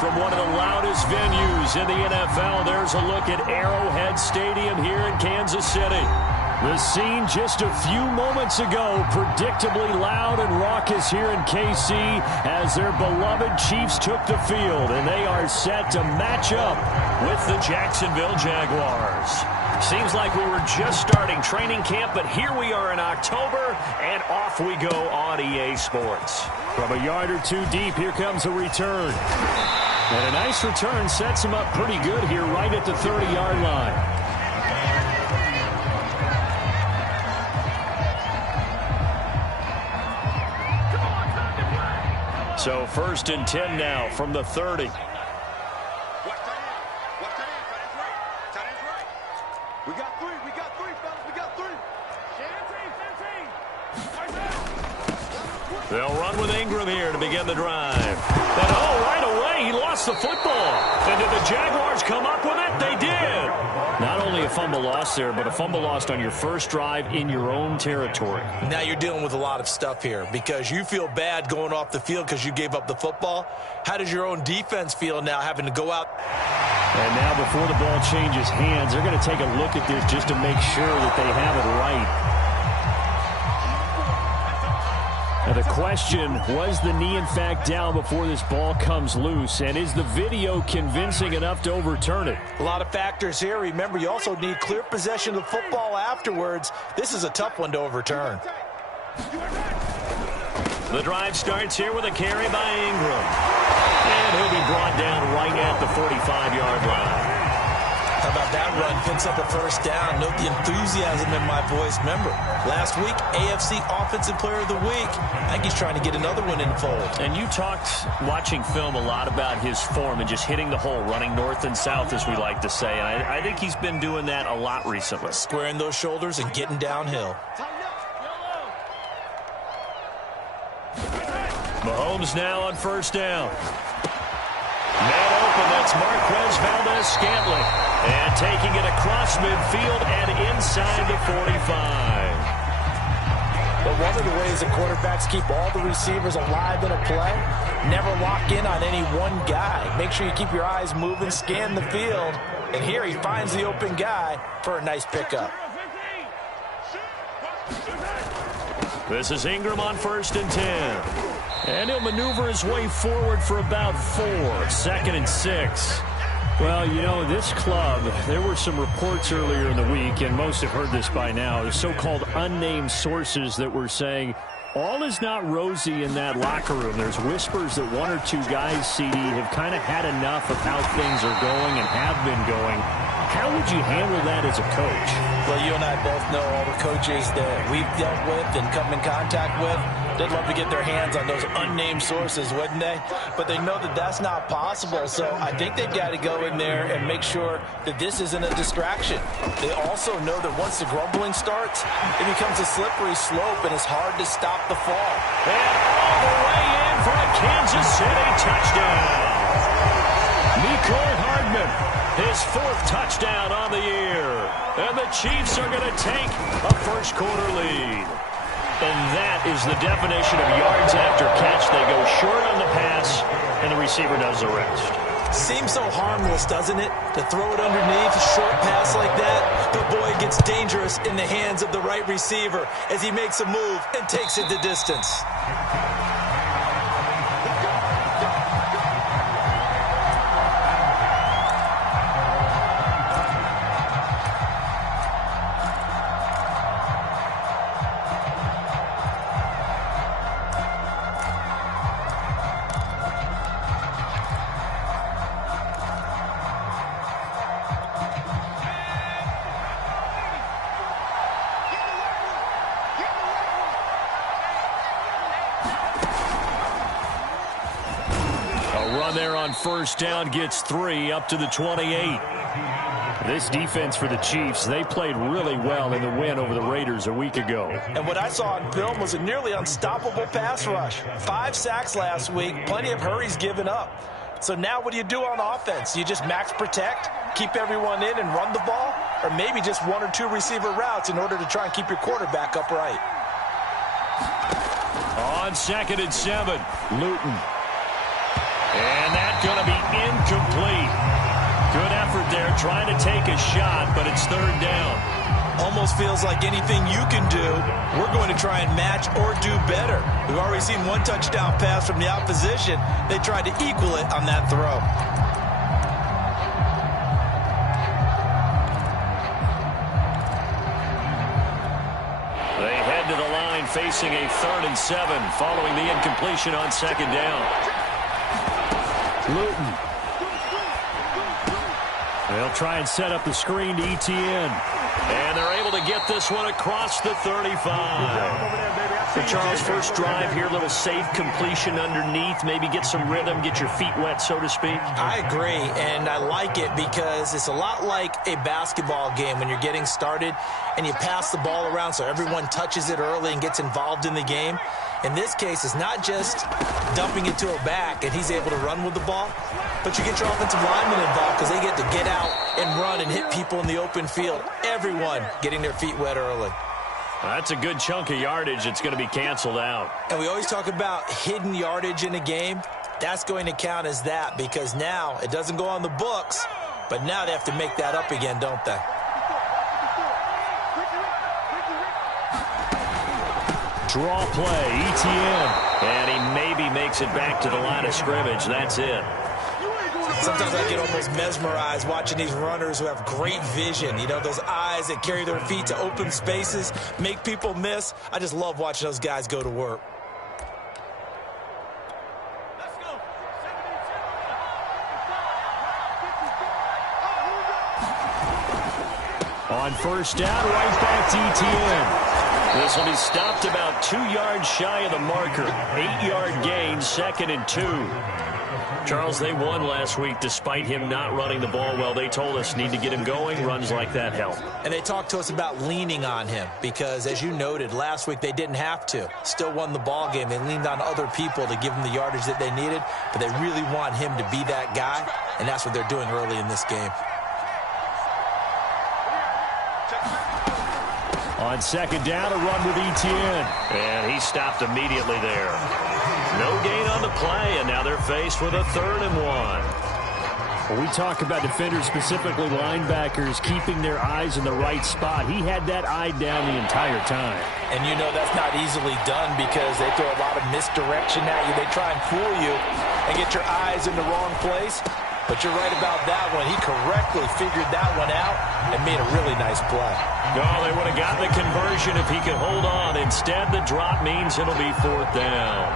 From one of the loudest venues in the NFL, there's a look at Arrowhead Stadium here in Kansas City. The scene just a few moments ago, predictably loud and raucous here in KC as their beloved Chiefs took the field, and they are set to match up with the Jacksonville Jaguars. Seems like we were just starting training camp, but here we are in October, and off we go on EA Sports. From a yard or two deep, here comes a return. And a nice return sets him up pretty good here right at the 30-yard line. So 1st and 10 now from the 30. They'll run with Ingram here to begin the drive. And right away, he lost the football. And did the Jaguars come up with it? They did. Not only a fumble lost there, but a fumble lost on your first drive in your own territory. Now you're dealing with a lot of stuff here because you feel bad going off the field because you gave up the football. How does your own defense feel now having to go out? And now before the ball changes hands, they're going to take a look at this just to make sure that they have it right. Now the question, was the knee in fact down before this ball comes loose? And is the video convincing enough to overturn it? A lot of factors here. Remember, you also need clear possession of the football afterwards. This is a tough one to overturn. The drive starts here with a carry by Ingram. And he'll be brought down right at the 45-yard line. How about that run? Picks up a first down. Note the enthusiasm in my voice. Remember, last week, AFC Offensive Player of the Week. I think he's trying to get another one in the fold. And you talked, watching film, a lot about his form and just hitting the hole, running north and south, as we like to say. And I think he's been doing that a lot recently. Squaring those shoulders and getting downhill. Mahomes now on first down. Man open, that's Marquez Valdez-Scantling. And taking it across midfield and inside the 45. But one of the ways that quarterbacks keep all the receivers alive in a play, never lock in on any one guy. Make sure you keep your eyes moving, scan the field. And here he finds the open guy for a nice pickup. This is Ingram on 1st and 10. And he'll maneuver his way forward for about 4. 2nd and 6. Well, you know, this club, there were some reports earlier in the week, and most have heard this by now, the so-called unnamed sources that were saying all is not rosy in that locker room. There's whispers that 1 or 2 guys, CD, have kind of had enough of how things are going and have been going. How would you handle that as a coach? Well, you and I both know all the coaches that we've dealt with and come in contact with. They'd love to get their hands on those unnamed sources, wouldn't they? But they know that that's not possible, so I think they've got to go in there and make sure that this isn't a distraction. They also know that once the grumbling starts, it becomes a slippery slope, and it's hard to stop the fall. And all the way in for a Kansas City touchdown. Mecole Hardman, his 4th touchdown on the year. And the Chiefs are going to take a first-quarter lead. And that is the definition of yards after catch. They go short on the pass, and the receiver does the rest. Seems so harmless, doesn't it? To throw it underneath, a short pass like that. But boy, it gets dangerous in the hands of the right receiver as he makes a move and takes it the distance. There on first down gets 3 up to the 28. This defense for the Chiefs, they played really well in the win over the Raiders a week ago. And what I saw on film was a nearly unstoppable pass rush. 5 sacks last week, plenty of hurries given up. So now what do you do on offense? You just max protect, keep everyone in and run the ball, or maybe just 1 or 2 receiver routes in order to try and keep your quarterback upright. On 2nd and 7, Luton. And that's going to be Incomplete. Good effort there, trying to take a shot, but it's third down. Almost feels like anything you can do, we're going to try and match or do better. We've already seen one touchdown pass from the opposition. They tried to equal it on that throw. They head to the line facing a 3rd and 7 following the incompletion on 2nd down. Luton. They'll try and set up the screen to ETN. And they're able to get this one across the 35. For Charles, first drive here, little safe completion underneath. Maybe get some rhythm, get your feet wet, so to speak. I agree, and I like it because it's a lot like a basketball game when you're getting started and you pass the ball around so everyone touches it early and gets involved in the game. In this case, it's not just dumping it to a back and he's able to run with the ball, but you get your offensive linemen involved because they get to get out and run and hit people in the open field. Everyone getting their feet wet early. That's a good chunk of yardage. It's going to be canceled out. And we always talk about hidden yardage in a game. That's going to count as that because now it doesn't go on the books, but now they have to make that up again, don't they? Draw play, ETN. And he maybe makes it back to the line of scrimmage. That's it. Sometimes I get almost mesmerized watching these runners who have great vision. You know, those eyes that carry their feet to open spaces, make people miss. I just love watching those guys go to work. On first down, right back to ETN. This will be stopped about 2 yards shy of the marker. 8-yard gain, 2nd and 2. Charles, they won last week despite him not running the ball well. They told us need to get him going. Runs like that help. And they talked to us about leaning on him because, as you noted, last week they didn't have to. Still won the ball game. They leaned on other people to give them the yardage that they needed, but they really want him to be that guy, and that's what they're doing early in this game. On 2nd down, a run with ETN. And he stopped immediately there. No gain on the play, and now they're faced with a 3rd and 1. When we talk about defenders, specifically linebackers, keeping their eyes in the right spot, he had that eye down the entire time. And you know that's not easily done because they throw a lot of misdirection at you. They try and fool you and get your eyes in the wrong place. But you're right about that one. He correctly figured that one out and made a really nice play. No, they would have gotten the conversion if he could hold on. Instead, the drop means it'll be 4th down.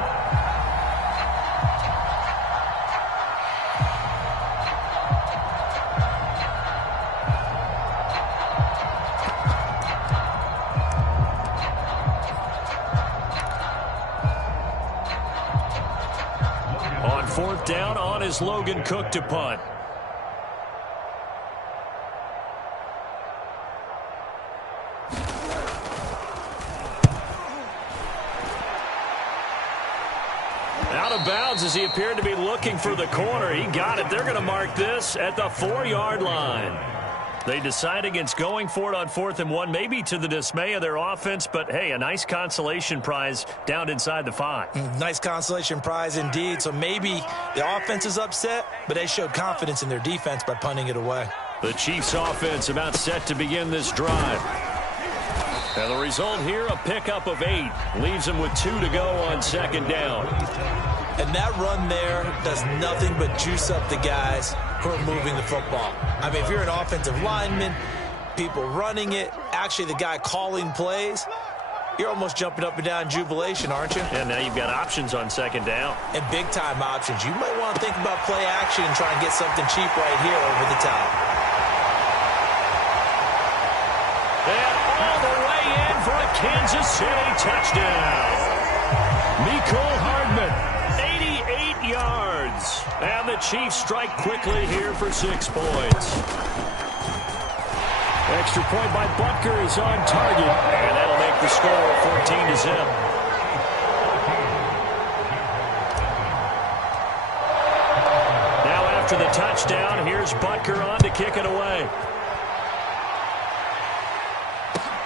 On 4th down, on is Logan Cook to punt. Out of bounds as he appeared to be looking for the corner. He got it. They're going to mark this at the 4-yard line. They decide against going for it on 4th and 1, maybe to the dismay of their offense, but hey, a nice consolation prize down inside the 5. Nice consolation prize indeed. So maybe the offense is upset, but they showed confidence in their defense by punting it away. The Chiefs offense about set to begin this drive. And the result here, a pickup of 8. Leaves them with 2 to go on 2nd down. And that run there does nothing but juice up the guys who are moving the football. I mean, if you're an offensive lineman, people running it, actually the guy calling plays, you're almost jumping up and down in jubilation, aren't you? And now you've got options on 2nd down. And big-time options. You might want to think about play action and try and get something cheap right here over the top. And all the way in for a Kansas City touchdown. Mecole Hardman. 88 yards. And the Chiefs strike quickly here for 6 points. Extra point by Butker is on target. And that'll make the score 14-0. Now after the touchdown, here's Butker on to kick it away.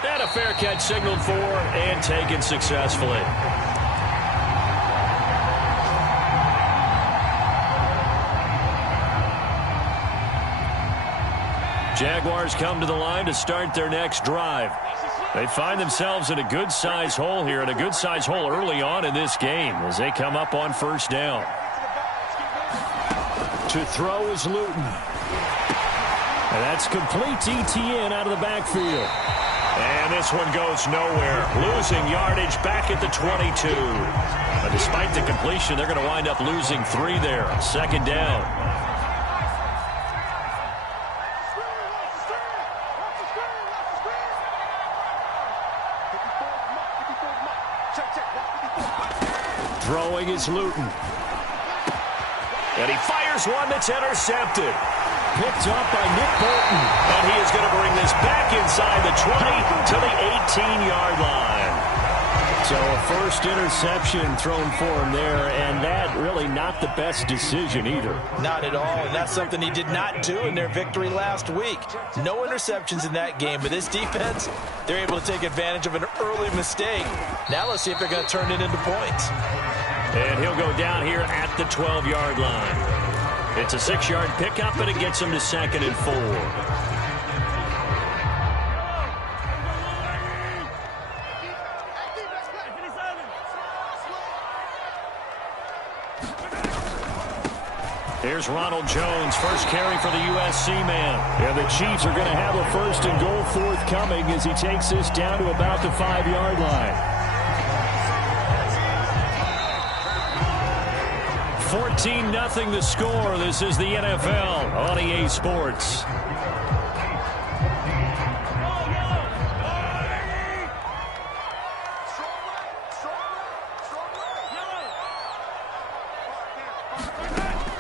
And a fair catch signaled for and taken successfully. Jaguars come to the line to start their next drive. They find themselves in a good-sized hole here, and a good-sized hole early on in this game as they come up on first down. To throw is Luton. And that's complete to ETN out of the backfield. And this one goes nowhere. Losing yardage back at the 22. But despite the completion, they're going to wind up losing 3 there. Second down. Throwing is Luton. And he fires one that's intercepted. Picked up by Nick Bolton. And he is going to bring this back inside the 20 to the 18-yard line. So a first interception thrown for him there, and that really not the best decision either. Not at all, and that's something he did not do in their victory last week. No interceptions in that game, but this defense, they're able to take advantage of an early mistake. Now let's see if they're going to turn it into points. And he'll go down here at the 12-yard line. It's a 6-yard pickup, and it gets him to 2nd and 4. Here's Ronald Jones, first carry for the USC man. And the Chiefs are going to have a 1st and goal forthcoming as he takes this down to about the 5-yard line. 14-0 the score. This is the NFL on EA Sports.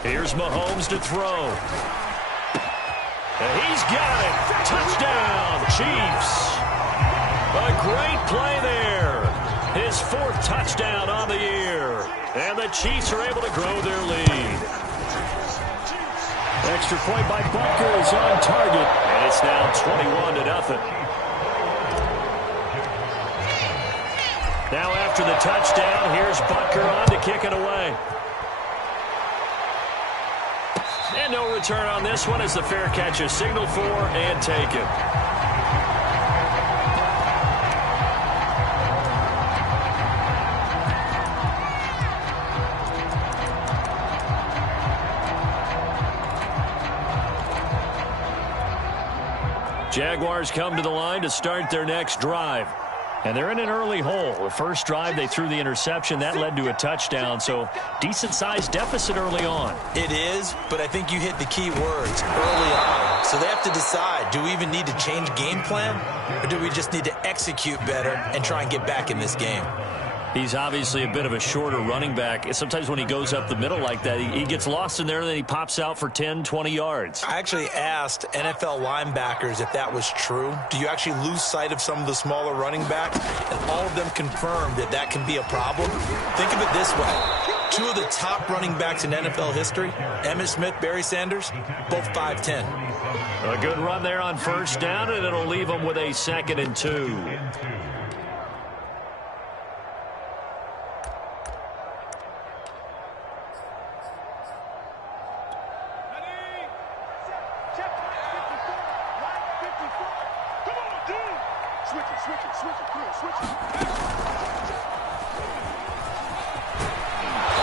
Here's Mahomes to throw. And he's got it. Touchdown, Chiefs. A great play there. His 4th touchdown on the year. And the Chiefs are able to grow their lead. Extra point by Butker is on target. And it's now 21-0. Now after the touchdown, here's Butker on to kick it away. And no return on this one as the fair catch is signaled for and taken. Jaguars come to the line to start their next drive. And they're in an early hole. The first drive, they threw the interception. That led to a touchdown. So decent-sized deficit early on. It is, but I think you hit the key words early on. So they have to decide, do we even need to change game plan? Or do we just need to execute better and try and get back in this game? He's obviously a bit of a shorter running back. Sometimes when he goes up the middle like that, he gets lost in there, and then he pops out for 10, 20 yards. I actually asked NFL linebackers if that was true. Do you actually lose sight of some of the smaller running backs? And all of them confirmed that that can be a problem. Think of it this way. 2 of the top running backs in NFL history, Emmitt Smith, Barry Sanders, both 5'10". A good run there on first down, and it'll leave them with a 2nd and 2.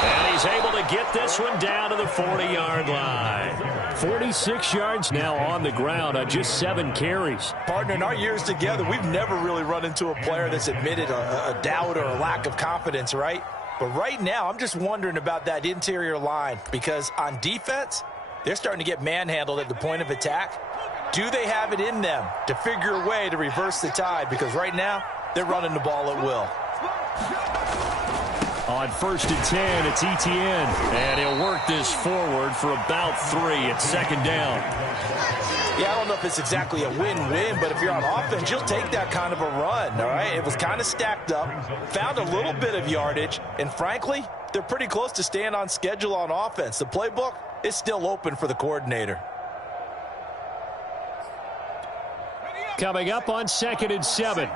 And he's able to get this one down to the 40-yard line. 46 yards now on the ground on just 7 carries. Partner, in our years together, we've never really run into a player that's admitted a doubt or a lack of confidence, right? But right now, I'm just wondering about that interior line because on defense, they're starting to get manhandled at the point of attack. Do they have it in them to figure a way to reverse the tide? Because right now, they're running the ball at will. On 1st and 10, it's ETN. And he'll work this forward for about 3. It's 2nd down. Yeah, I don't know if it's exactly a win-win, but if you're on offense, you'll take that kind of a run, all right? It was kind of stacked up, found a little bit of yardage, and frankly, they're pretty close to staying on schedule on offense. The playbook is still open for the coordinator. Coming up on 2nd and 7.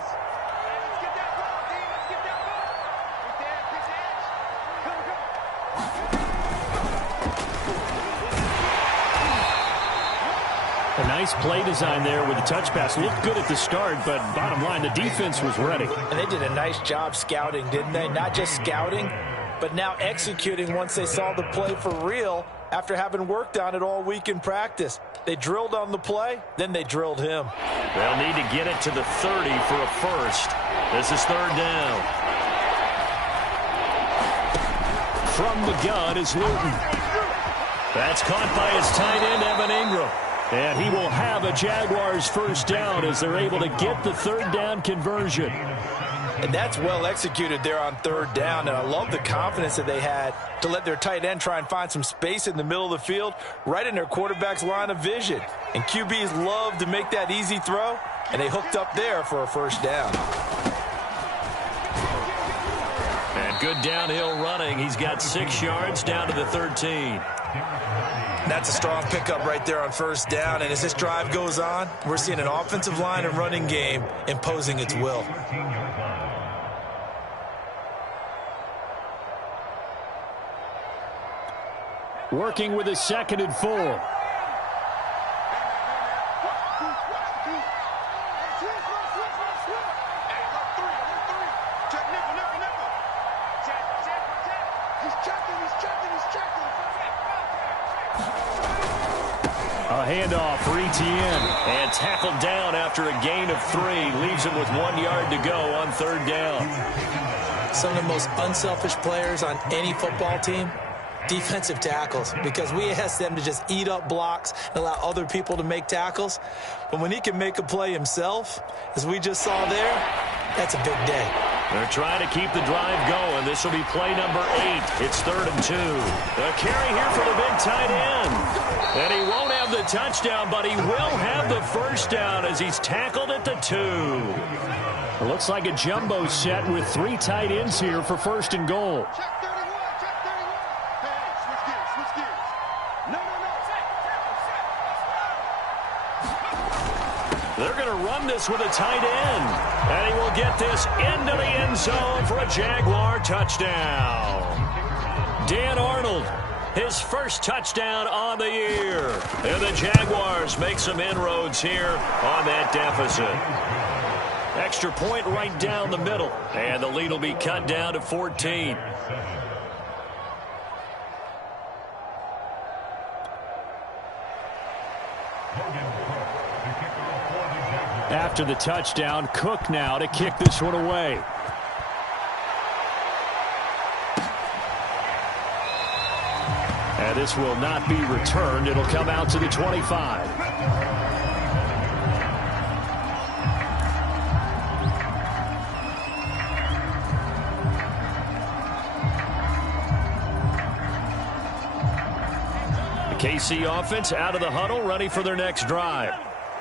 A nice play design there with the touch pass. Looked good at the start, but bottom line, the defense was ready. And they did a nice job scouting, didn't they? Not just scouting, but now executing once they saw the play for real after having worked on it all week in practice. They drilled on the play, then they drilled him. They'll need to get it to the 30 for a first. This is third down. From the gun is Luton. That's caught by his tight end, Evan Ingram. And he will have a Jaguars first down as they're able to get the third down conversion. And that's well executed there on third down. And I love the confidence that they had to let their tight end try and find some space in the middle of the field, right in their quarterback's line of vision. And QBs love to make that easy throw, and they hooked up there for a first down. And good downhill running. He's got 6 yards down to the 13. That's a strong pickup right there on first down. And as this drive goes on, we're seeing an offensive line and running game imposing its will. Working with a 2nd and 4. A handoff for Etienne. And tackled down after a gain of 3. Leaves him with 1 yard to go on third down. Some of the most unselfish players on any football team, defensive tackles, because we ask them to just eat up blocks and allow other people to make tackles. But when he can make a play himself, as we just saw there, that's a big day. They're trying to keep the drive going. This will be play number 8. It's 3rd and 2. A carry here for the big tight end. And he won't have the touchdown, but he will have the first down as he's tackled at the 2. It looks like a jumbo set with 3 tight ends here for 1st and goal. They're going to run this with a tight end. And he will get this into the end zone for a Jaguar touchdown. Dan Arnold, his first touchdown on the year. And the Jaguars make some inroads here on that deficit. Extra point right down the middle. And the lead will be cut down to 14. After the touchdown, Cook now to kick this one away. And this will not be returned. It'll come out to the 25. The KC offense out of the huddle, ready for their next drive.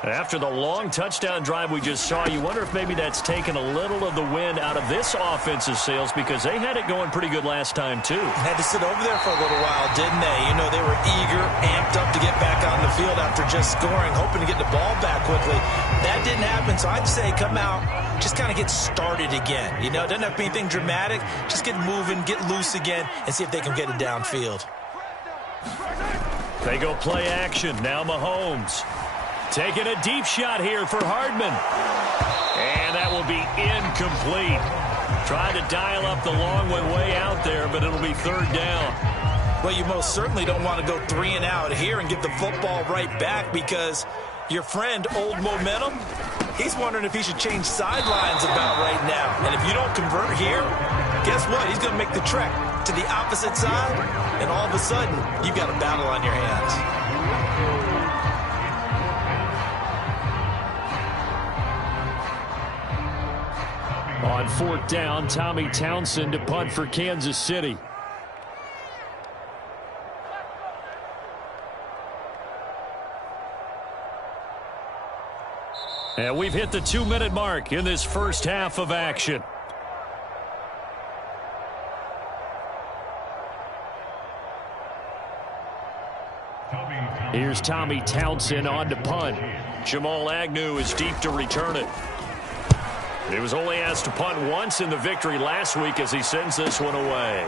After the long touchdown drive we just saw, you wonder if maybe that's taken a little of the wind out of this offense's sails, because they had it going pretty good last time, too. Had to sit over there for a little while, didn't they? You know, they were eager, amped up to get back on the field after just scoring, hoping to get the ball back quickly. That didn't happen, so I'd say come out, just kind of get started again. You know, it doesn't have to be anything dramatic. Just get moving, get loose again, and see if they can get it downfield. They go play action. Now Mahomes. Taking a deep shot here for Hardman. And that will be incomplete. Trying to dial up the long one way out there, but it'll be 3rd down. Well, you most certainly don't want to go 3 and out here and give the football right back, because your friend, Old Momentum, he's wondering if he should change sidelines about right now. And if you don't convert here, guess what? He's going to make the trek to the opposite side, and all of a sudden, you've got a battle on your hands. On 4th down, Tommy Townsend to punt for Kansas City. And we've hit the 2-minute mark in this first half of action. Here's Tommy Townsend on to punt. Jamal Agnew is deep to return it. He was only asked to punt once in the victory last week as he sends this one away.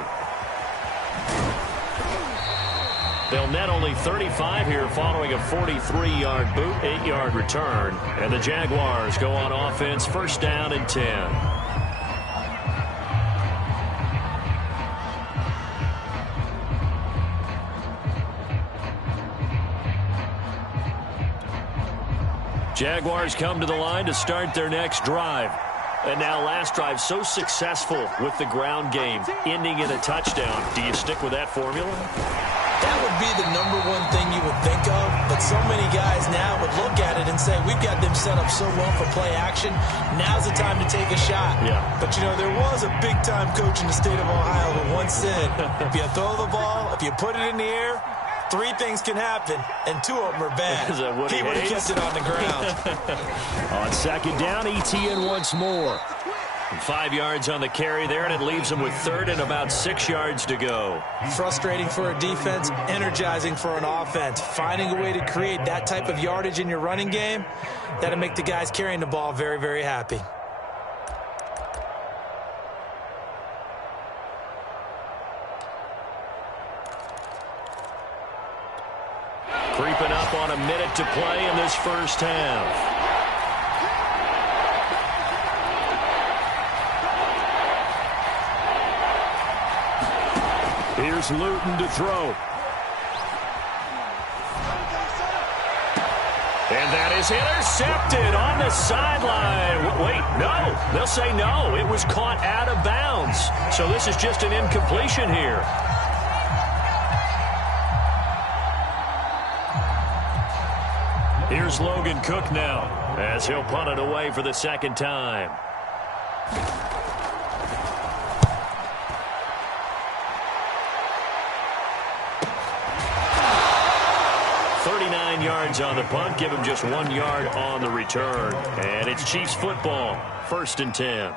They'll net only 35 here following a 43-yard boot, 8-yard return. And the Jaguars go on offense, first down and 10. Jaguars come to the line to start their next drive. And now last drive so successful with the ground game, ending in a touchdown. Do you stick with that formula? That would be the #1 thing you would think of, but so many guys now would look at it and say, we've got them set up so well for play action, now's the time to take a shot. Yeah. But, you know, there was a big-time coach in the state of Ohio who once said, if you throw the ball, if you put it in the air, 3 things can happen, and 2 of them are bad. He would have kept it on the ground. On second down, ETN once more. 5 yards on the carry there, and it leaves them with third and about 6 yards to go. Frustrating for a defense, energizing for an offense. Finding a way to create that type of yardage in your running game, that'll make the guys carrying the ball very, very happy. Creeping up on a minute to play in this first half. Here's Luton to throw. And that is intercepted on the sideline. Wait, no. They'll say no. It was caught out of bounds. So this is just an incompletion here. Here's Logan Cook now as he'll punt it away for the second time. Yards on the punt, give him just 1 yard on the return. And it's Chiefs football, first and 10.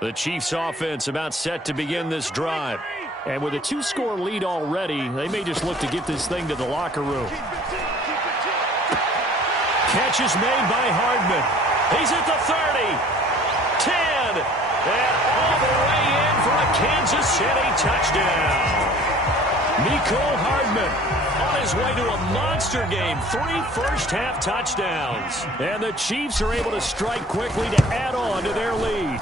The Chiefs offense about set to begin this drive. And with a 2-score lead already, they may just look to get this thing to the locker room. Catch is made by Hardman. He's at the 30, 10, and all the way in for a Kansas City touchdown. Mecole Hardman on his way to a monster game. 3 first-half touchdowns. And the Chiefs are able to strike quickly to add on to their lead.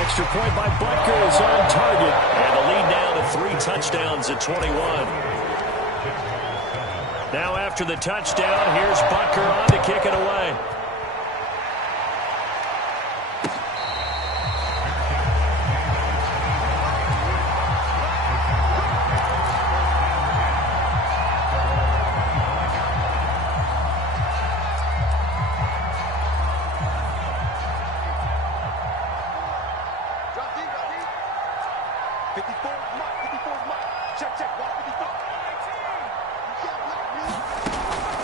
Extra point by Butker is on target. And the lead now to 3 touchdowns at 21. Now after the touchdown, here's Butker on to kick it away.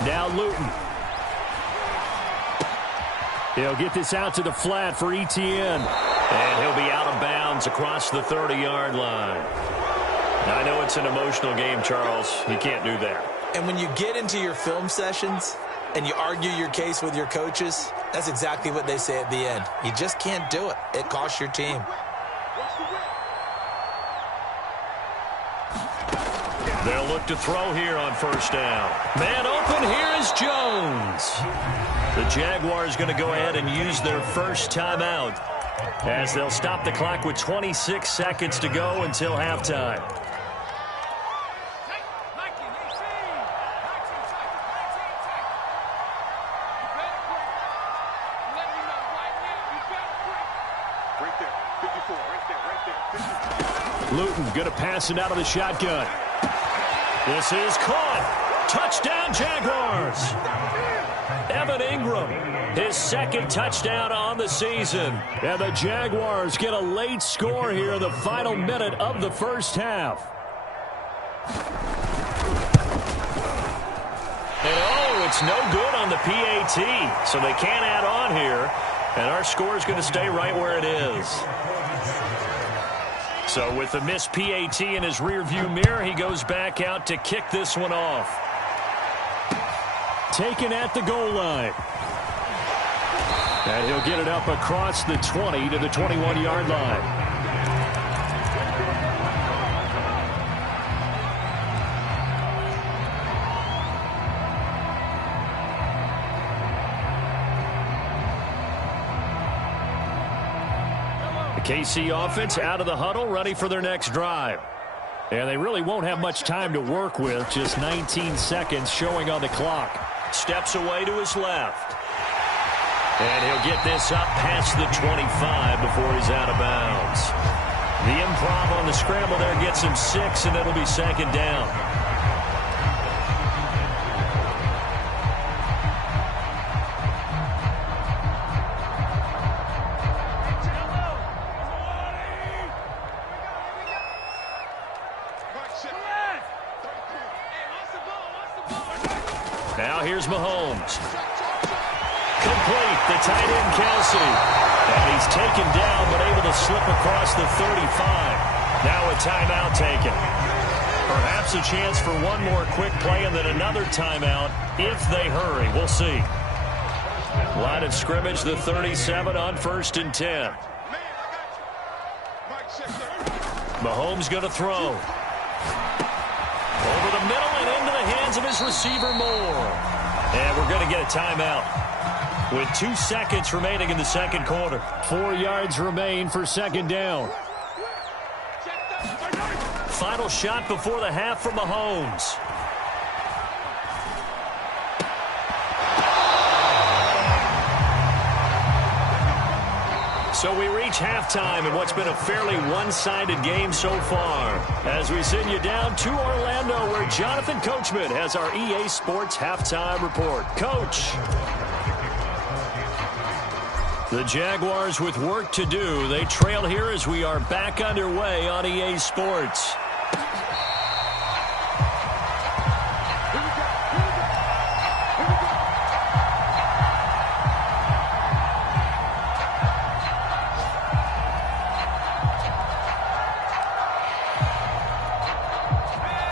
Now Luton. He'll get this out to the flat for ETN. And he'll be out of bounds across the 30-yard line. Now, I know it's an emotional game, Charles. You can't do that. And when you get into your film sessions and you argue your case with your coaches, that's exactly what they say at the end. You just can't do it. It costs your team. They'll look to throw here on first down. Man open, here is Jones. The Jaguars going to go ahead and use their first timeout as they'll stop the clock with 26 seconds to go until halftime. Luton going to pass it out of the shotgun. This is caught. Touchdown, Jaguars. Evan Ingram, his second touchdown on the season. And the Jaguars get a late score here in the final minute of the first half. And oh, it's no good on the PAT. So they can't add on here. And our score is going to stay right where it is. So with the missed PAT in his rearview mirror, he goes back out to kick this one off. Taken at the goal line. And he'll get it up across the 20 to the 21-yard line. The KC offense out of the huddle, ready for their next drive. And they really won't have much time to work with, just 19 seconds showing on the clock. Steps away to his left. And he'll get this up past the 25 before he's out of bounds. The improv on the scramble there gets him 6, and it'll be second down. Now here's Mahomes. Complete, the tight end Kelsey. And he's taken down, but able to slip across the 35. Now a timeout taken. Perhaps a chance for one more quick play and then another timeout if they hurry. We'll see. Line of scrimmage, the 37 on 1st and 10. Mahomes going to throw. Over the middle and into the hands of his receiver Moore. And we're going to get a timeout with 2 seconds remaining in the second quarter. 4 yards remain for second down. Final shot before the half from Mahomes. So we reach halftime in what's been a fairly one-sided game so far. As we send you down to Orlando, where Jonathan Coachman has our EA Sports halftime report. Coach. The Jaguars with work to do. They trail here as we are back underway on EA Sports.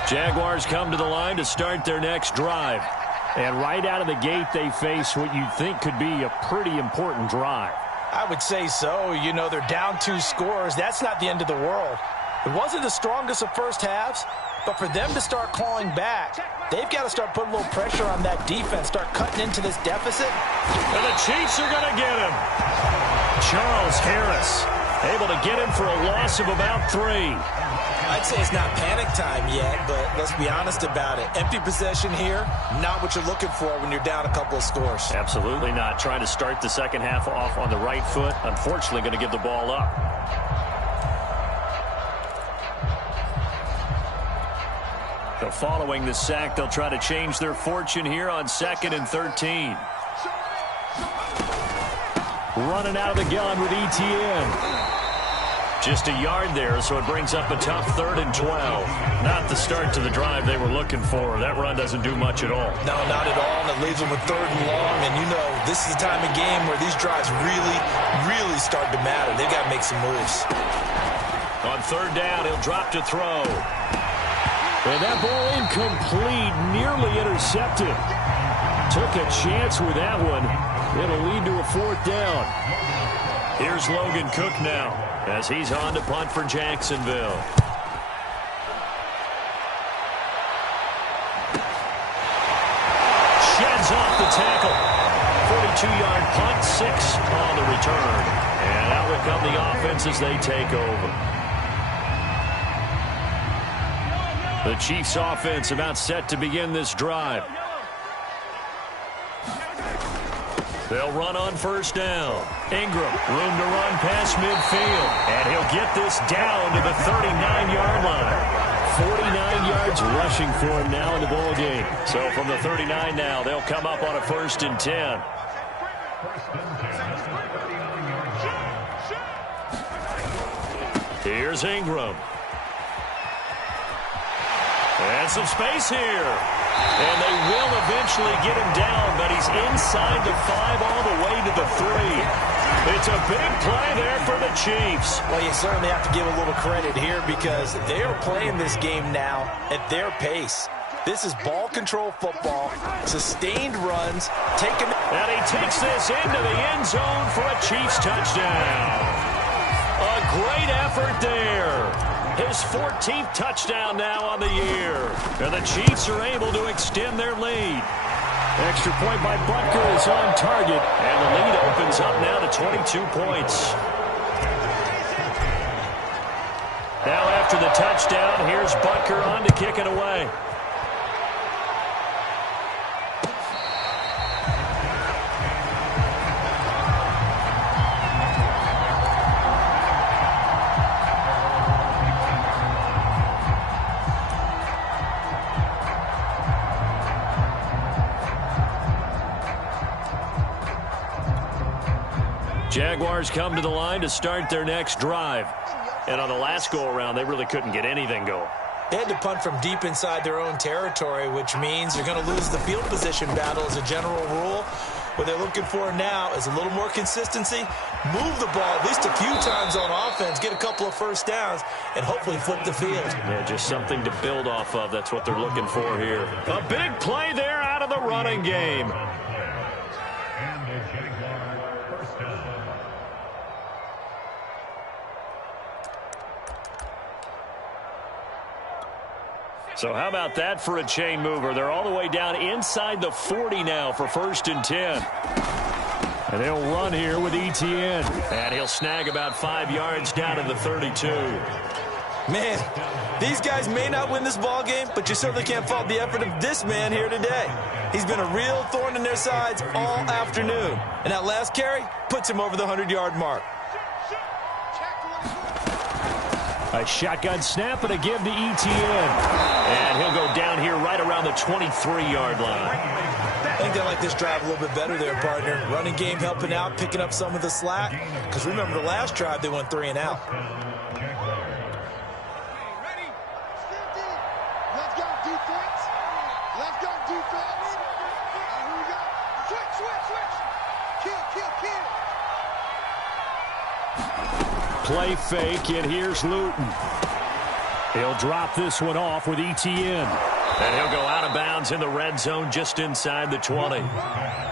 Jaguars come to the line to start their next drive. And right out of the gate, they face what you'd think could be a pretty important drive. I would say so. You know, they're down 2 scores. That's not the end of the world. It wasn't the strongest of first halves, but for them to start clawing back, they've got to start putting a little pressure on that defense, start cutting into this deficit. And the Chiefs are going to get him. Charles Harris able to get him for a loss of about 3. I'd say it's not panic time yet, but let's be honest about it. Empty possession here, not what you're looking for when you're down a couple of scores. Absolutely not. Trying to start the second half off on the right foot. Unfortunately, going to give the ball up. So following the sack, they'll try to change their fortune here on 2nd and 13. Running out of the gun with ETN. Just a yard there, so it brings up a tough 3rd and 12. Not the start to the drive they were looking for. That run doesn't do much at all. No, not at all, and it leaves them with 3rd and long. And you know, this is the time of game where these drives really start to matter. They've got to make some moves. On 3rd down, he'll drop to throw. And that ball incomplete, nearly intercepted. Took a chance with that one. It'll lead to a 4th down. Here's Logan Cook now, as he's on to punt for Jacksonville. Sheds off the tackle. 42-yard punt, 6 on the return. And out will come the offense as they take over. The Chiefs offense about set to begin this drive. They'll run on 1st down. Ingram, room to run past midfield. And he'll get this down to the 39-yard line. 49 yards rushing for him now in the ball game. So from the 39 now, they'll come up on a 1st and 10. Here's Ingram. And some space here. And they will eventually get him down, but he's inside the 5 all the way to the 3. It's a big play there for the Chiefs. Well, you certainly have to give a little credit here because they are playing this game now at their pace. This is ball control football, sustained runs, taking And he takes this into the end zone for a Chiefs touchdown. A great effort there. His 14th touchdown now on the year. And the Chiefs are able to extend their lead. Extra point by Butker is on target. And the lead opens up now to 22 points. Now after the touchdown, here's Butker on to kick it away. Jaguars come to the line to start their next drive. And on the last go-around, they really couldn't get anything going. They had to punt from deep inside their own territory, which means you're going to lose the field position battle as a general rule. What they're looking for now is a little more consistency, move the ball at least a few times on offense, get a couple of first downs, and hopefully flip the field. Yeah, just something to build off of. That's what they're looking for here. A big play there out of the running game. So how about that for a chain mover? They're all the way down inside the 40 now for 1st and 10. And they'll run here with Etienne. And he'll snag about 5 yards down in the 32. Man, these guys may not win this ball game, but you certainly can't fault the effort of this man here today. He's been a real thorn in their sides all afternoon. And that last carry puts him over the 100-yard mark. A shotgun snap and a give to Etienne. And he'll go down here right around the 23-yard line. I think they like this drive a little bit better there, partner. Running game helping out, picking up some of the slack. Because remember the last drive, they went 3 and out. Ready? Let's go, defense. Let's go, defense. And here we go. Switch. Kill. Play fake, and here's Luton. He'll drop this one off with Etienne. And he'll go out of bounds in the red zone just inside the 20.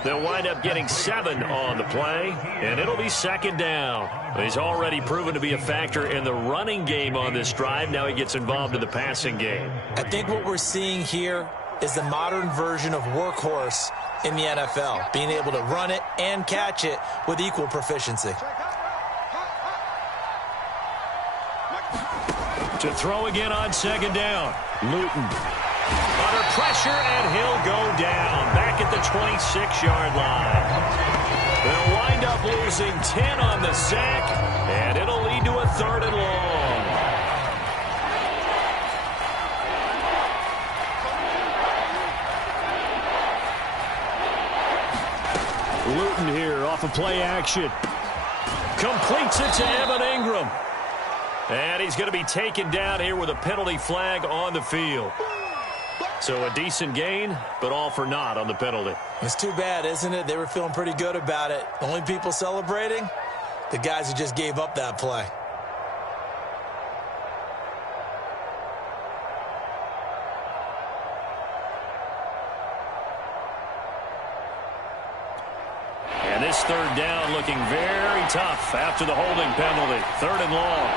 They'll wind up getting 7 on the play, and it'll be 2nd down. He's already proven to be a factor in the running game on this drive. Now he gets involved in the passing game. I think what we're seeing here is the modern version of workhorse in the NFL, being able to run it and catch it with equal proficiency. To throw again on 2nd down. Luton under pressure, and he'll go down back at the 26-yard line. They'll wind up losing 10 on the sack, and it'll lead to a 3rd and long. Luton here off of play action. Completes it to Evan Ingram. And he's going to be taken down here with a penalty flag on the field. So a decent gain, but all for naught on the penalty. It's too bad, isn't it? They were feeling pretty good about it. The only people celebrating, the guys who just gave up that play. And this 3rd down looking very tough after the holding penalty. 3rd and long.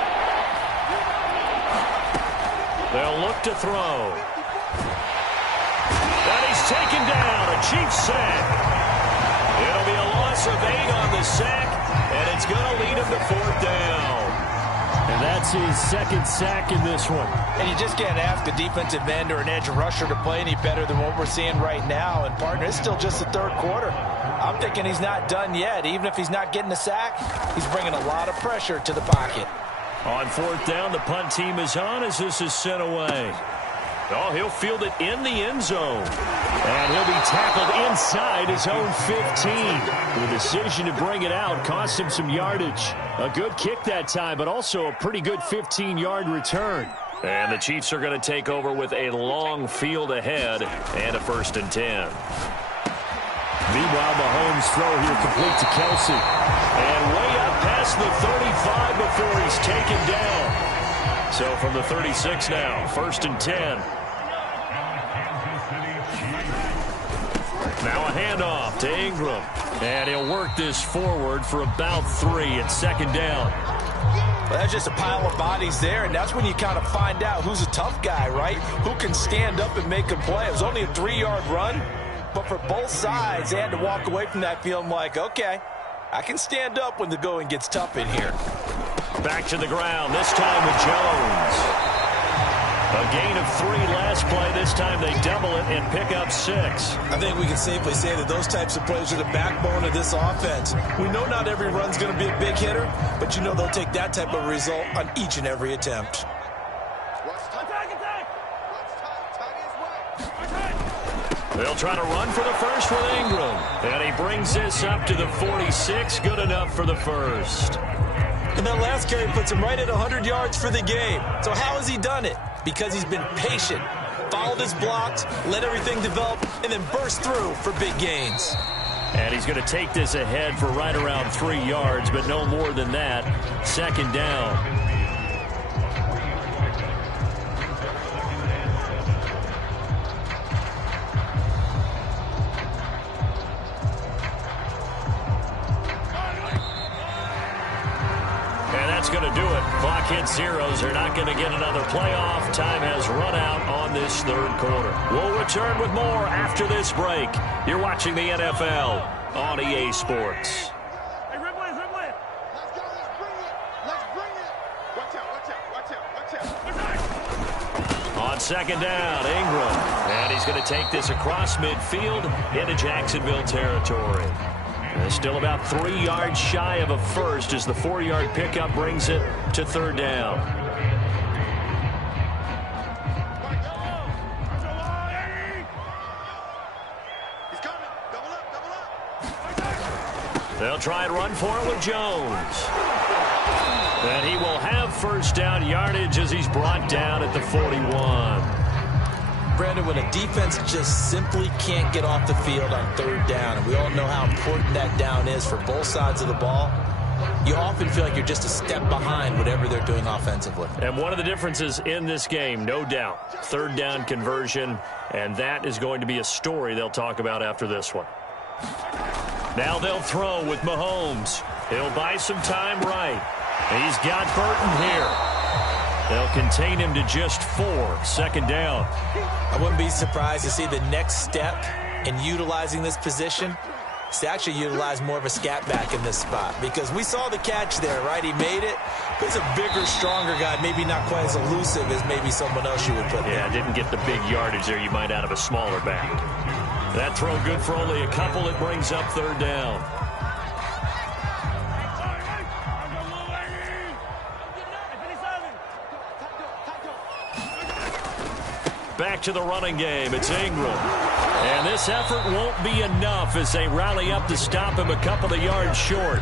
They'll look to throw. And he's taken down. A Chiefs sack. It'll be a loss of 8 on the sack, and it's going to lead him to 4th down. And that's his 2nd sack in this one. And you just can't ask a defensive end or an edge rusher to play any better than what we're seeing right now. And, partner, it's still just the 3rd quarter. I'm thinking he's not done yet. Even if he's not getting a sack, he's bringing a lot of pressure to the pocket. On 4th down, the punt team is on as this is sent away. Oh, he'll field it in the end zone. And he'll be tackled inside his own 15. The decision to bring it out cost him some yardage. A good kick that time, but also a pretty good 15-yard return. And the Chiefs are going to take over with a long field ahead and a 1st and 10. Meanwhile, Mahomes' throw here complete to Kelsey. And way up past the 35 before he's taken down. So from the 36 now, 1st and 10. Now a handoff to Ingram. And he'll work this forward for about 3 at second down. Well, that's just a pile of bodies there, and that's when you kind of find out who's a tough guy, right? Who can stand up and make a play. It was only a 3-yard run, but for both sides, they had to walk away from that feeling like, okay, I can stand up when the going gets tough in here. Back to the ground, this time with Jones. A gain of 3 last play. This time they double it and pick up 6. I think we can safely say that those types of plays are the backbone of this offense. We know not every run's going to be a big hitter, but you know they'll take that type of result on each and every attempt. They'll try to run for the first with Ingram. And he brings this up to the 46. Good enough for the first. And that last carry puts him right at 100 yards for the game. So how has he done it? Because he's been patient, followed his blocks, let everything develop, and then burst through for big gains. And he's going to take this ahead for right around 3 yards, but no more than that. Second down. Going to do it. Clock hits zeros. They're not going to get another playoff. Time has run out on this third quarter. We'll return with more after this break. You're watching the NFL on EA Sports. Hey, Rimway. Let's go. Let's bring it. Watch out. On second down, Ingram. And he's going to take this across midfield into Jacksonville territory. Still about 3 yards shy of a first as the 4-yard pickup brings it to third down. He's coming. Double up. They'll try and run for it with Jones. And he will have first down yardage as he's brought down at the 41. Brandon, when a defense just simply can't get off the field on third down, and we all know how important that down is for both sides of the ball, you often feel like you're just a step behind whatever they're doing offensively. And one of the differences in this game, no doubt, third down conversion, and that is going to be a story they'll talk about after this one. Now they'll throw with Mahomes. He'll buy some time right. He's got Burton here. They'll contain him to just 4. Second down. I wouldn't be surprised to see the next step in utilizing this position is to actually utilize more of a scat back in this spot, because we saw the catch there, right? He made it. But he's a bigger, stronger guy, maybe not quite as elusive as maybe someone else you would put there. Yeah, didn't get the big yardage there you might out of a smaller back. That throw good for only a couple. It brings up third down. Back to the running game. It's Ingram. And this effort won't be enough as they rally up to stop him a couple of yards short.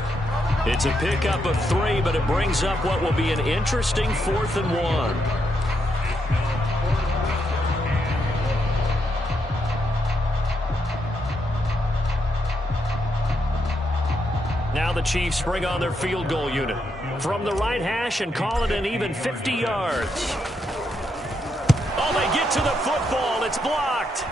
It's a pickup of 3, but it brings up what will be an interesting 4th and 1. Now the Chiefs bring on their field goal unit from the right hash and call it an even 50 yards. Oh, they get to the football. It's blocked.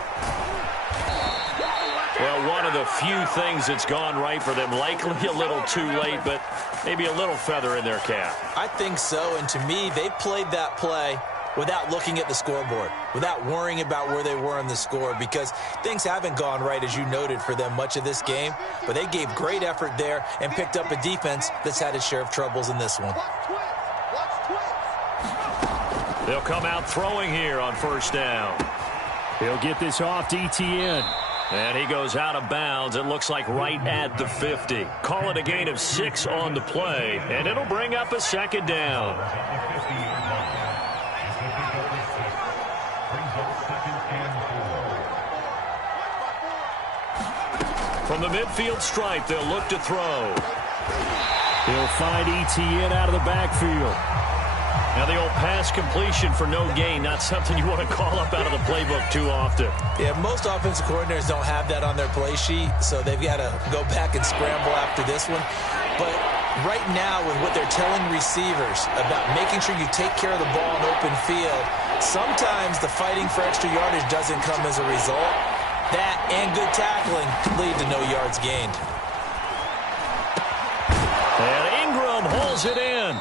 Well, one of the few things that's gone right for them. Likely a little too late, but maybe a little feather in their cap. I think so, and to me, they played that play without looking at the scoreboard, without worrying about where they were on the score, because things haven't gone right, as you noted, for them much of this game. But they gave great effort there and picked up a defense that's had its share of troubles in this one. They'll come out throwing here on first down. He'll get this off to ETN. And he goes out of bounds. It looks like right at the 50. Call it a gain of 6 on the play, and it'll bring up a second down. From the midfield stripe, they'll look to throw. He'll find ETN out of the backfield. Now the old pass completion for no gain, not something you want to call up out of the playbook too often. Yeah, most offensive coordinators don't have that on their play sheet, so they've got to go back and scramble after this one. But right now, with what they're telling receivers about making sure you take care of the ball in open field, sometimes the fighting for extra yardage doesn't come as a result. That and good tackling lead to no yards gained. And Ingram hauls it in.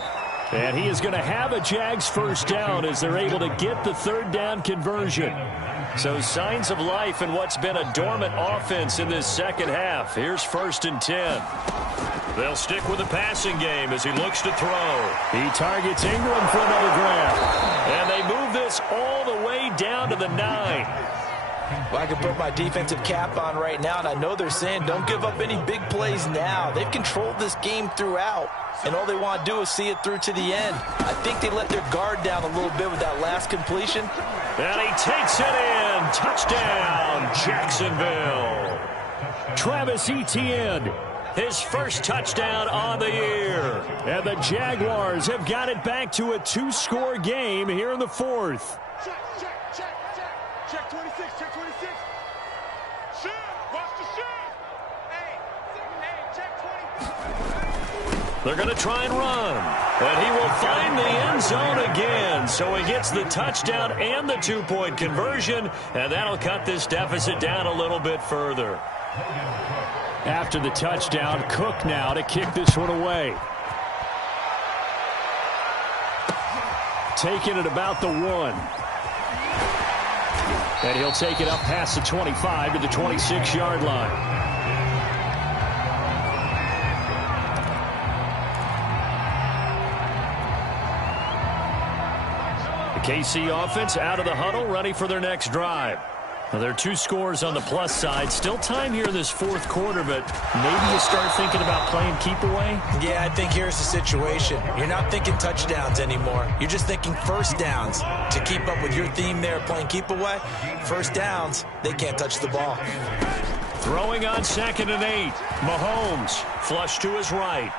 And he is going to have a Jags first down as they're able to get the third down conversion. So signs of life in what's been a dormant offense in this second half. Here's 1st and 10. They'll stick with the passing game as he looks to throw. He targets Ingram for another grab. And they move this all the way down to the 9. Well, I can put my defensive cap on right now, and I know they're saying don't give up any big plays now. They've controlled this game throughout, and all they want to do is see it through to the end. I think they let their guard down a little bit with that last completion. And he takes it in. Touchdown, Jacksonville. Travis Etienne, his first touchdown on the year. And the Jaguars have got it back to a 2-score game here in the 4th. Check 26, check 26. Shoot, watch the shoot. Hey, check 20. They're going to try and run. And he will find the end zone again. So he gets the touchdown and the 2-point conversion. And that'll cut this deficit down a little bit further. After the touchdown, Cook now to kick this one away. Taking it about the 1. And he'll take it up past the 25 to the 26-yard line. The KC offense out of the huddle, ready for their next drive. Well, there are 2 scores on the plus side. Still time here in this 4th quarter, but maybe you start thinking about playing keep away? Yeah, I think here's the situation. You're not thinking touchdowns anymore. You're just thinking first downs. To keep up with your theme there, playing keep away, first downs, they can't touch the ball. Throwing on 2nd and 8. Mahomes, flush to his right.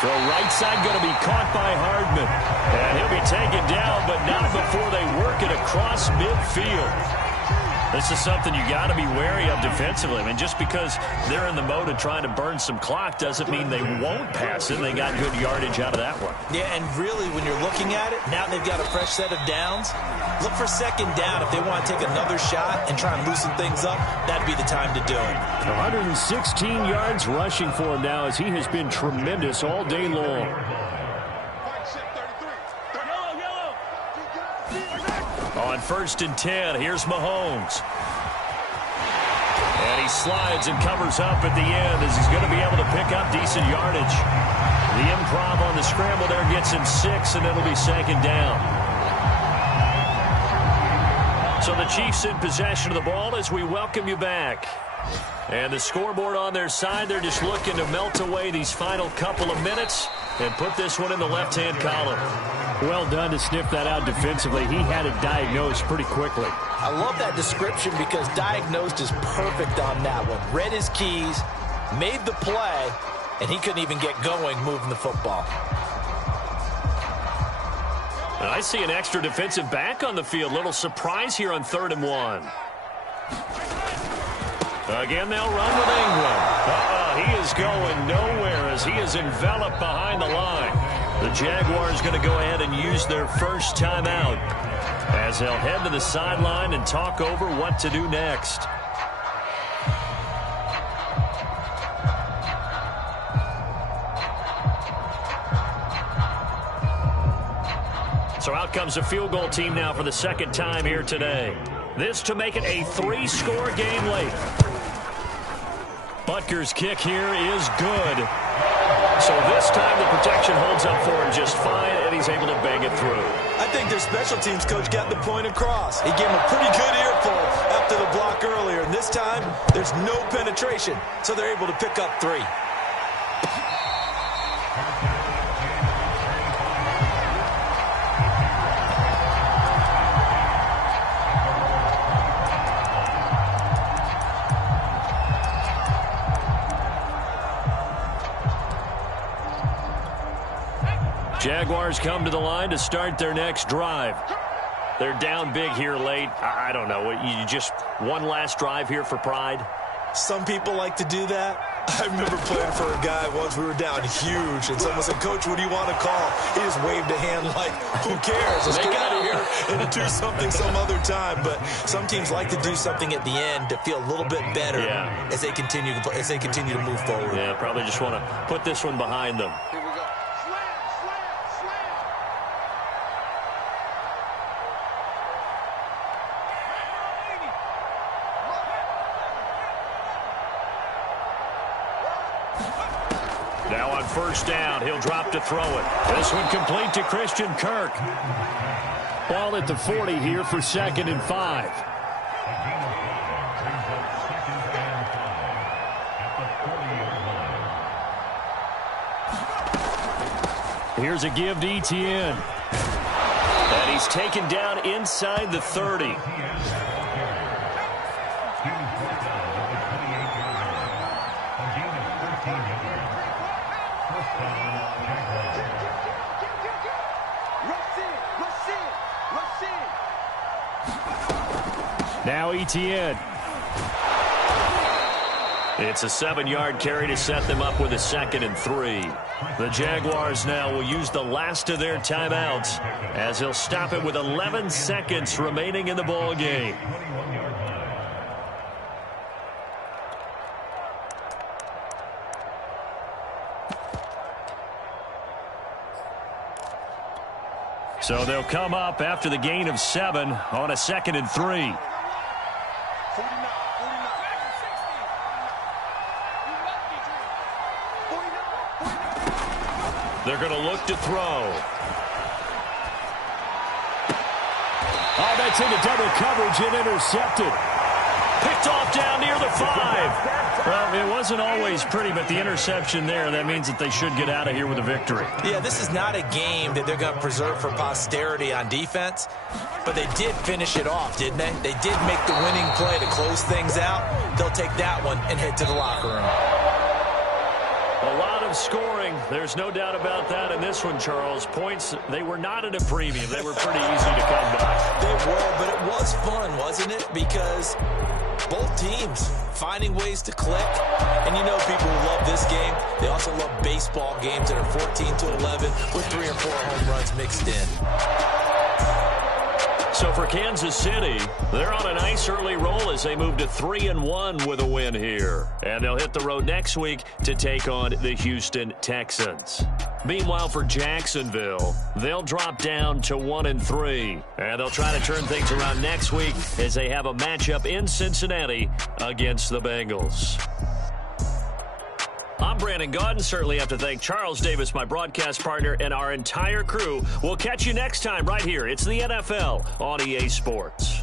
Throw right side going to be caught by Hardman. And he'll be taken down, but not before they work it across midfield. This is something you got to be wary of defensively. I mean, just because they're in the mode of trying to burn some clock doesn't mean they won't pass it. They got good yardage out of that one. Yeah, and really, when you're looking at it, now they've got a fresh set of downs. Look for 2nd down. If they want to take another shot and try and loosen things up, that'd be the time to do it. 116 yards rushing for him now as he has been tremendous all day long. On 1st and 10, here's Mahomes. And he slides and covers up at the end as he's going to be able to pick up decent yardage. The improv on the scramble there gets him 6, and it'll be 2nd down. So the Chiefs in possession of the ball as we welcome you back. And the scoreboard on their side, they're just looking to melt away these final couple of minutes and put this one in the left-hand column. Well done to sniff that out defensively. He had it diagnosed pretty quickly. I love that description because diagnosed is perfect on that one. Read his keys, made the play, and he couldn't even get going moving the football. And I see an extra defensive back on the field. Little surprise here on 3rd and 1. Again, they'll run with Ingram. He is going nowhere as he is enveloped behind the line. The Jaguars going to go ahead and use their first timeout as they'll head to the sideline and talk over what to do next. So out comes a field goal team now for the 2nd time here today. This to make it a 3-score game late. Butker's kick here is good. So this time the protection holds up for him just fine, and he's able to bang it through. I think their special teams coach got the point across. He gave him a pretty good earful after the block earlier, and this time there's no penetration, so they're able to pick up 3. Jaguars come to the line to start their next drive. They're down big here late. I don't know. You just one last drive here for pride? Some people like to do that. I remember playing for a guy once. We were down huge, and someone said, "Coach, what do you want to call?" He just waved a hand like, "Who cares? Let's get out of here and do something some other time." But some teams like to do something at the end to feel a little bit better as they continue to move forward. Yeah, probably just want to put this one behind them. Here we go. Slam. Now on first down, he'll drop to throw it. This one complete to Christian Kirk. Ball at the 40 here for 2nd and 5. Here's a give to Etienne. And he's taken down inside the 30. Now Etienne. It's a 7-yard carry to set them up with a 2nd and 3. The Jaguars now will use the last of their timeouts as he'll stop it with 11 seconds remaining in the ball game. So they'll come up after the gain of 7 on a 2nd and 3. They're going to look to throw. Oh, that's into double coverage and intercepted. Picked off down near the 5. Well, it wasn't always pretty, but the interception there, that means that they should get out of here with a victory. Yeah, this is not a game that they're going to preserve for posterity on defense, but they did finish it off, didn't they? They did make the winning play to close things out. They'll take that one and head to the locker room. A lot of scoring. There's no doubt about that in this one, Charles. Points, they were not at a premium. They were pretty easy to come by. They were, but it was fun, wasn't it? Because both teams finding ways to click. And you know people who love this game, they also love baseball games that are 14-11 with 3 or 4 home runs mixed in. So for Kansas City, they're on a nice early roll as they move to 3-1 with a win here. And they'll hit the road next week to take on the Houston Texans. Meanwhile, for Jacksonville, they'll drop down to 1-3. And they'll try to turn things around next week as they have a matchup in Cincinnati against the Bengals. I'm Brandon Gaudin. Certainly have to thank Charles Davis, my broadcast partner, and our entire crew. We'll catch you next time right here. It's the NFL on EA Sports.